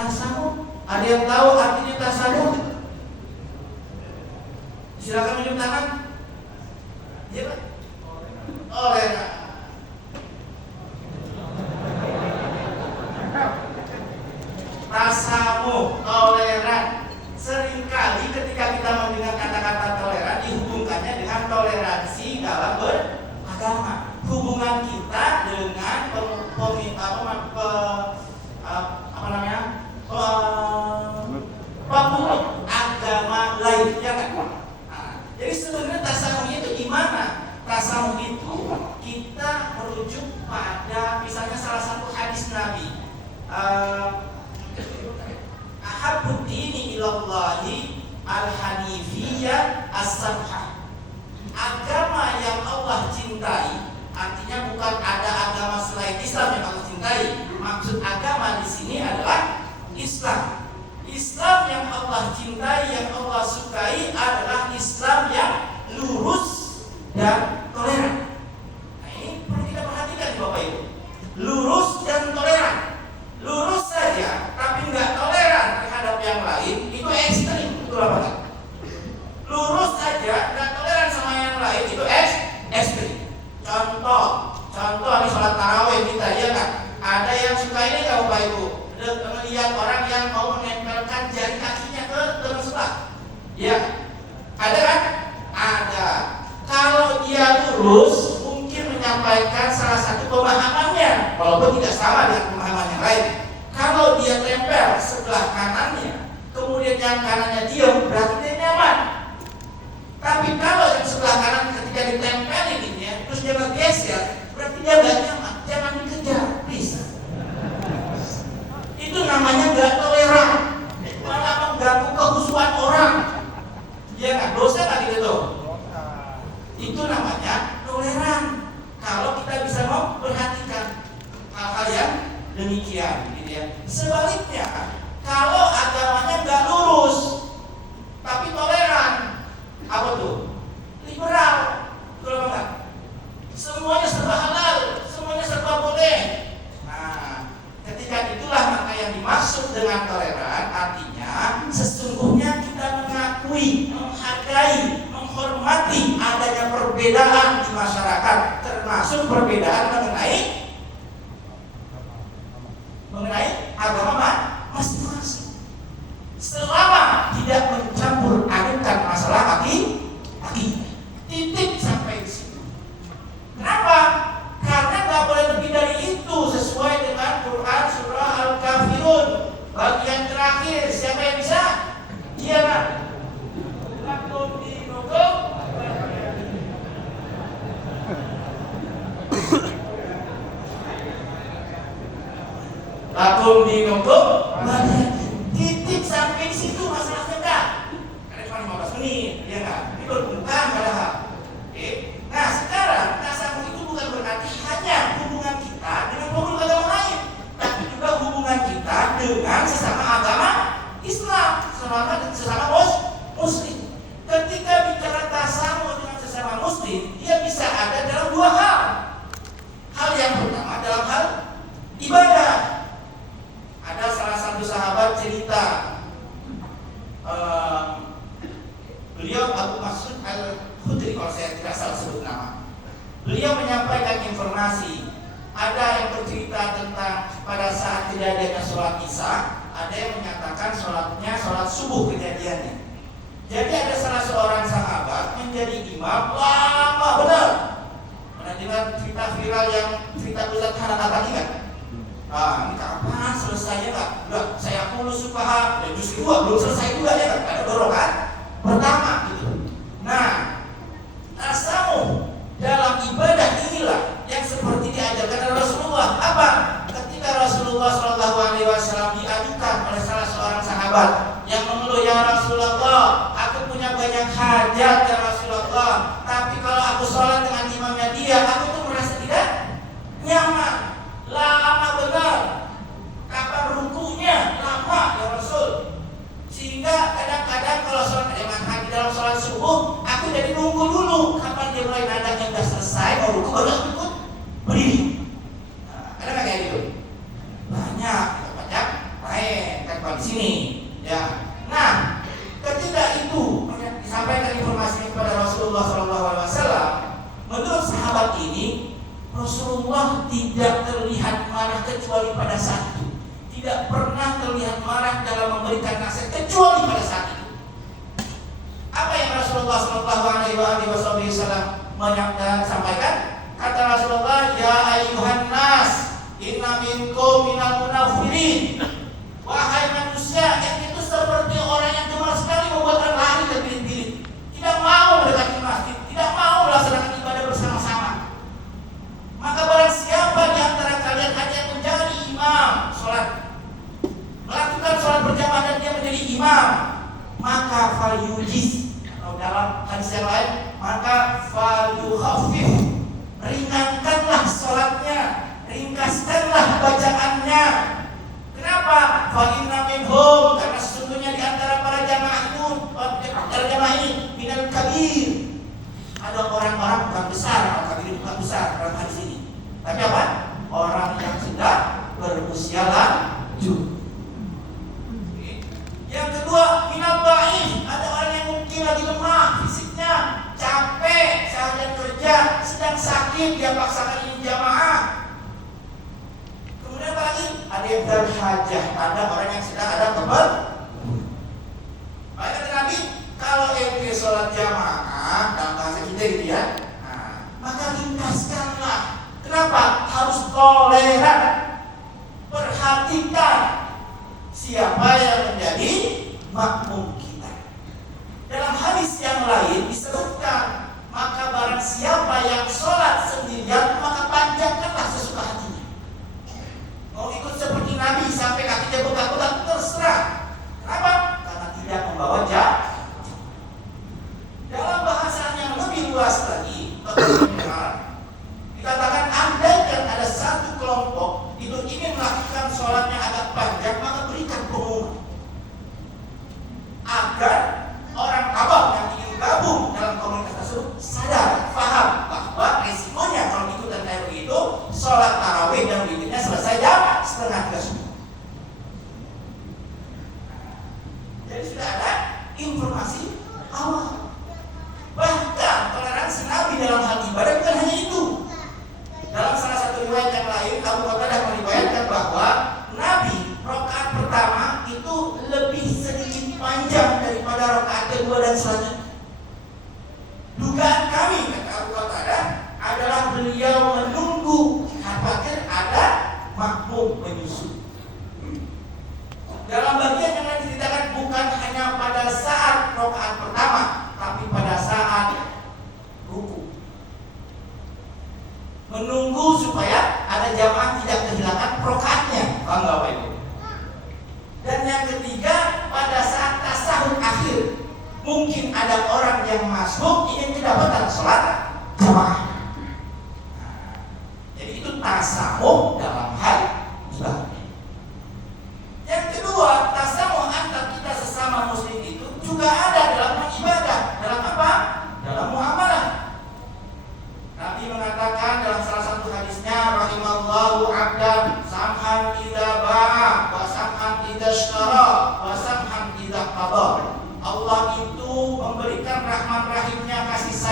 Tasawuf. Ada yang tahu artinya tasawuf? Silakan unjuk tangan. Iya Pak. Toleran. Tasawuf, toleran. Seringkali ketika kita mendengar kata-kata toleran dihubungkannya dengan toleransi dalam beragama. Hubungan kita dengan pemeluk agama lainnya kan? Jadi sebenarnya tasawuf itu gimana? Tasawuf itu kita merujuk pada misalnya salah satu hadis Nabi. Ahabbud dini ilallahi al-hanifiyah as-samhah. Agama yang Allah cintai, artinya bukan ada agama selain Islam yang Allah cintai. Maksud agama di sini adalah Islam. Islam yang Allah cintai, yang Allah sukai adalah Islam yang lurus dan toleran. Nah, ini perlu kita perhatikan Bapak Ibu. Lurus dan toleran. Lurus saja tapi nggak toleran terhadap yang lain itu ekstrim, betul apa enggak? Lurus saja nggak toleran sama yang lain itu ekstrim. Contoh nih sholat tarawih kita, ya kan? Ada yang suka ini nggak Bapak Ibu? Melihat orang yang mau menempelkan jari kakinya ke teman sebelah, ya? Ada kan? Ada. Kalau dia lurus mungkin menyampaikan salah satu pemahamannya, walaupun tidak sama dengan pemahaman yang lain. Kalau dia tempel sebelah kanannya, kemudian yang kanannya diam, berarti dia nyaman. Tapi kalau yang sebelah kanan ketika ditempelin ini, terus dia bergeser, berarti dia nggak nyaman. Jangan dikejar, please. Itu namanya nggak toleran, malah mengganggu kehusuan orang. Ya nggak, dosa nggak gitu tuh? Itu namanya toleran. Kalau kita bisa mau perhatikan hal-hal yang demikian, gitu ya. Sebaliknya, kalau agamanya nggak lurus, tapi toleran, apa tuh? Liberal, betul apa enggak? Semuanya serba halal, semuanya serba boleh. Nah, ketika itulah maka yang dimaksud dengan toleran, artinya sesungguhnya kita mengakui, menghargai, menghormati adanya perbedaan di masyarakat, termasuk perbedaan mengenai agama masing-masing. Selama tidak mencampur adukan masalah akidah. Titik sampai di situ. Kenapa? Karena nggak boleh lebih dari itu sesuai dengan Quran surah Al-Kafirun bagian terakhir. Siapa yang bisa? Iya Pak. Lakum dinukum. Lakum dinukum. Titik sampai di situ masalahnya enggak? Karena cuma 15 menit, ya enggak? Ini berbukan padahal. Oke. Nah sekarang tasawuf itu bukan berarti hanya hubungan kita dengan pemeluk agama lain, tapi juga hubungan kita dengan sesama agama Islam, sesama Muslim. Ketika bicara tasawuf dengan sesama Muslim, dia bisa ada dalam dua hal. Hal yang pertama dalam hal ibadah. Ada salah satu sahabat cerita, beliau Abu Mas'ud Al-Khudri kalau saya tidak salah sebut nama. Beliau menyampaikan informasi. Ada yang bercerita tentang pada saat kejadiannya sholat Isya, ada yang menyatakan sholatnya sholat subuh kejadiannya. Jadi ada salah seorang sahabat menjadi imam lama benar. Pernah dengar cerita viral yang cerita Ustaz Hanan tadi kan? Ini kapan selesainya Kak? Udah, saya puluh sukaha, dan juz kedua belum selesai juga ya Kak? Ada dorongan pertama gitu. Nah, tasawuf dalam ibadah inilah yang seperti diajarkan oleh Rasulullah. Apa? Ketika Rasulullah SAW diajukan oleh salah seorang sahabat yang mengeluh, ya Rasulullah, aku punya banyak hajat ya Rasulullah, tapi kalau aku sholat dengan imamnya dia, aku tuh merasa tidak nyaman. Lama benar. Kapan rukunya? Lama ya Rasul. Sehingga kadang-kadang kalau sholat di dalam sholat subuh, aku jadi nunggu dulu kapan dia mulai nadanya udah selesai, mau ruku baru aku ikut berdiri. Ada nggak kayak gitu? Banyak lain kan katakan di sini. Ya. Nah, ketika itu disampaikan informasinya kepada Rasulullah SAW, menurut sahabat ini Rasulullah tidak terlihat marah kecuali pada saat itu. Tidak pernah terlihat marah dalam memberikan nasihat kecuali pada saat itu. Apa yang Rasulullah SAW sampaikan? Kata Rasulullah, ya ayuhan nas, inna minkum minal munafirin. Wahai manusia, yang itu seperti orang yang gemar sekali membuat orang lari terbirit-birit, tidak mau mendekati masjid, tidak mau melaksanakan ibadah bersama-sama. Maka barang siapa di antara kalian ada yang menjadi imam sholat, melakukan sholat berjamaah dan dia menjadi imam, maka falyujiz, atau dalam hadis yang lain, maka falyukhaffif, ringankanlah sholatnya, ringkaskanlah bacaannya. Kenapa? Fa inna minhum, karena sesungguhnya di antara para jamaah itu, para jamaah ini minal kabir, ada orang-orang bukan besar, al-kabir bukan besar dalam hadis ini. Tapi apa? Orang yang sudah berusia lanjut. Yang kedua, minal dhaif, ada orang yang mungkin lagi lemah fisiknya, capek seharian kerja, sedang sakit, dia paksakan ini jamaah. Kemudian apa lagi? Ada yang berhajah, ada orang yang sedang ada keperluan. Maka kata Nabi, kalau ente sholat jamaah dalam bahasa kita gitu ya, maka ringkaskanlah. Kenapa? Harus toleran. Perhatikan siapa yang menjadi makmum kita. Dalam hadis yang lain disebutkan, maka barang siapa yang sholat sendirian, maka panjangkanlah sesuka hatinya. Mau ikut seperti Nabi sampai kakinya bengkak-bengkak, terserah. Kenapa? Karena tidak membawa jahat. Dalam bahasa yang lebih luas lagi, dikatakan andaikan ada satu kelompok itu ingin melakukan sholatnya agak panjang, maka berikan pengumuman agar orang awam yang ingin gabung dalam komunitas tersebut sadar, paham bahwa resikonya kalau ikutan kayak begitu, sholat tarawih dan witirnya selesai jam 2:30 subuh. Jadi sudah ada informasi awal. Bahkan toleransi Nabi dalam hal ibadah bukan hanya itu. Dalam salah satu riwayat yang lain, Abu Qatadah meriwayatkan bahwa Nabi rakaat pertama itu lebih sedikit panjang daripada rakaat kedua dan selanjutnya. Dugaan kami, kata Abu Qatadah, adalah beliau menunggu khawatir ada makmum menyusul. Dalam bagian yang lain diceritakan bukan hanya pada saat rakaat pertama, tapi pada saat ruku. Menunggu supaya ada jamaah tidak kehilangan rakaatnya. Paham enggak Pak Ibu? Dan yang ketiga, pada saat tasahud akhir, mungkin ada orang yang masuk ingin kedapatan sholat jamaah. Jadi itu tasawuf dalam hal ibadah. Yang kedua, tasawuf antar kita sesama muslim itu juga ada dalam ibadah. Dalam apa? Dalam muamalah. Nabi mengatakan dalam salah satu hadisnya, rahimallahu abdan sam'an idza ba'a wa sam'an idza ishtara